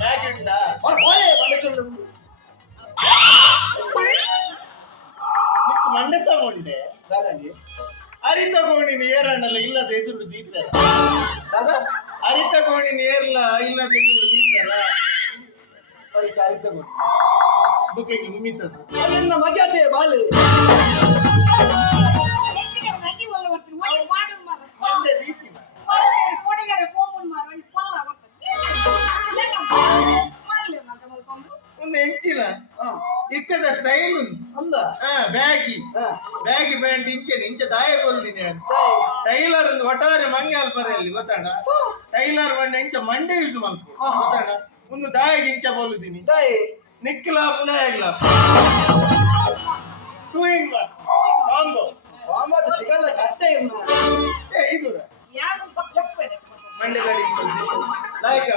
bag ಉಂಟಾ போயே பண்ண சொல்லு ನಿಕ್ಕು ಮಂಡೆ ಸಹ ಉಂಡೆ ದಾದಾಗಿ ಅರಿತ ಗೋಣಿನ ಏರಣ್ಣಲ್ಲ ಇಲ್ಲದ ಎದುರು ದೀಪಾರ ದಾದಾ ಅರಿತ ಗೋಣಿನ ಏರ್ಲ ಇಲ್ಲದ ಎದುರು ದೀಪಾರ ಅವ್ರಿಗೆ ಕಾರಿ ತಗೊಂಡು ಬುಕ್ಕೆ ಉಮ್ಮಿತದ ನನ್ನ ಮಗ್ಯಾತೆ ಬಾಳು ಮಂಡೆ ದೀಪಿನ ಒಂದು ಹೆಂಚಿನ ಇಕ್ಕದ ಸ್ಟೈಲ್ ಉಂಟು ಅಂದ ಬ್ಯಾಗಿ ಹಾ ಬ್ಯಾಗಿ ಪ್ಯಾಂಟ್ ಇಂಚೆ ದಾಯ ಕೊಲ್ದಿನಿ ಅಂತ ಟೈಲರ್ ಒಂದು ಒಟ್ಟಾರೆ ಮಂಗೆ ಅಲ್ಪರೆಯಲ್ಲಿ ಗೊತ್ತಾಣ ಟೈಲರ್ ಮಂಡೆ ಇಂಚ ಮಂಡೆ ಯೂಸ್ ಮಲ್ಪ ಗೊತ್ತಾಣ ಒಂದು ದಾಯಿಗೆ ಇಂಚ ಬೋಲುದಿನಿ ತಾಯಿ ನಿಕ್ಕಿಲ ಪುನಃ ಆಗಿಲ್ಲ ಟೂ ಇನ್ ಒನ್ ಕಾಂಬೋ ಮಾಮದ ತಿಗಲ್ಲ ಕಟ್ಟೆ ಇನ್ನ ಇದು ಮಂಡೆ ಗಾಡಿ ಲಾಯ್ಕ